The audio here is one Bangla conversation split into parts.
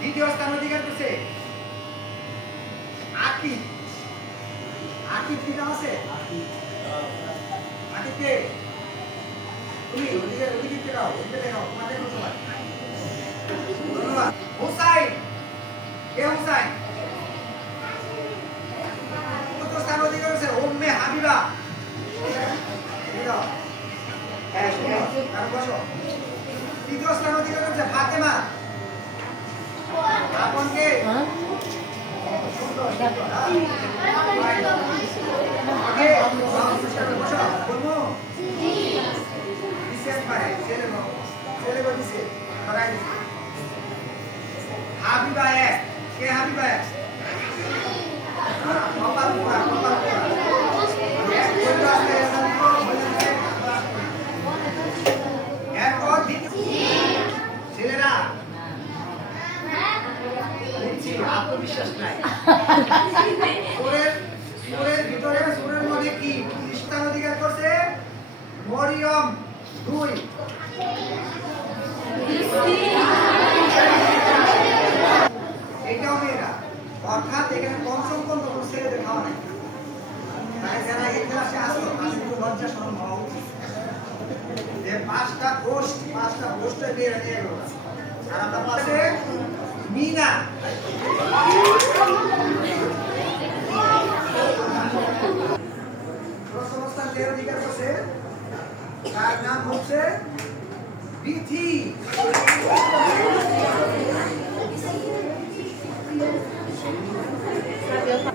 দ্বিতীয় স্থান অধিকার করছে আকিব। আকিব কি নাম আছে? আকিব কে? তুমি ওদিকে ওদিকে দেখাও, ওদিকে দেখাও, তোমাদের কোন সময়? ধন্যবাদ। হুসাইন কে? হুসাইন কত স্থান অধিকার করছে? উম্মে হাবিবা। তৃতীয় স্থান অধিকার করছে ফাতেমা। আপন কে? হাবিবা এক কে? হাবিবা এক ছেলেরা আত্মবিশ্বাস নাই। সুরের ভিতরে সুরের মধ্যে কি স্থান অধিকার করছে? মরিয়ম দুই। এটাও মেয়েরা, অর্থাৎ এখানে পঞ্চম পর্যন্ত ছেলেদের খাওয়া নাই। তাই যারা এই ক্লাসে আসো তাদের একটু লজ্জা শরম হওয়া উচিত যে পাঁচটা পোস্টে মেয়েরা নিয়ে গেল। আর আমরা পাশে মিনা প্রথমস্থান যে অধিকার করছে তার নাম হচ্ছে বিথি।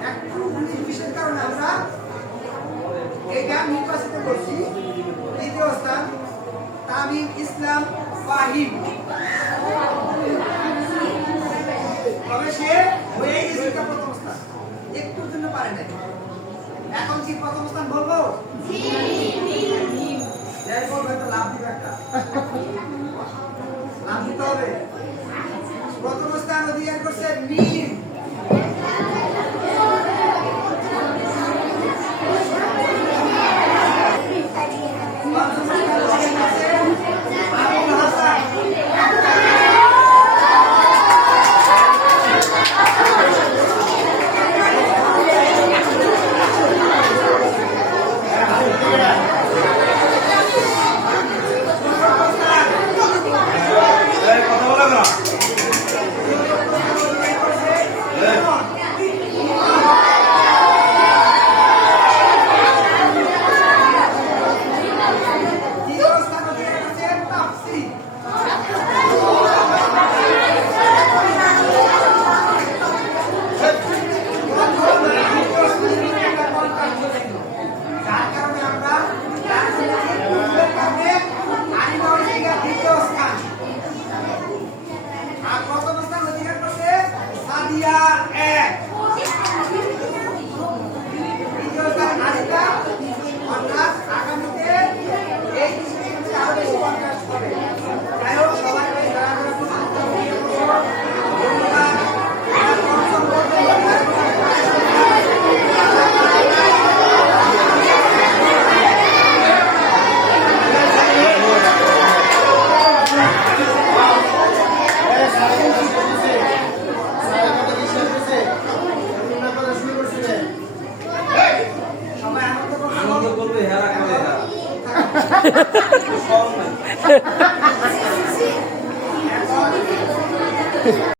একটু বিশেষ কারণে আমরা এটা নির্বাচিত করছি। দ্বিতীয় স্থান তামিম ইসলাম ফাহিম। তবে সে হয়ে গেছে প্রথম স্থান, একটুর জন্য পারে নাই। এখন কি প্রথম স্থান বলবো? যাই বলবো একটা লাভ দিবে, একটা লাভ দিতে হবে। প্রথম স্থান অধিকার করছে মিম। Ha ha ha.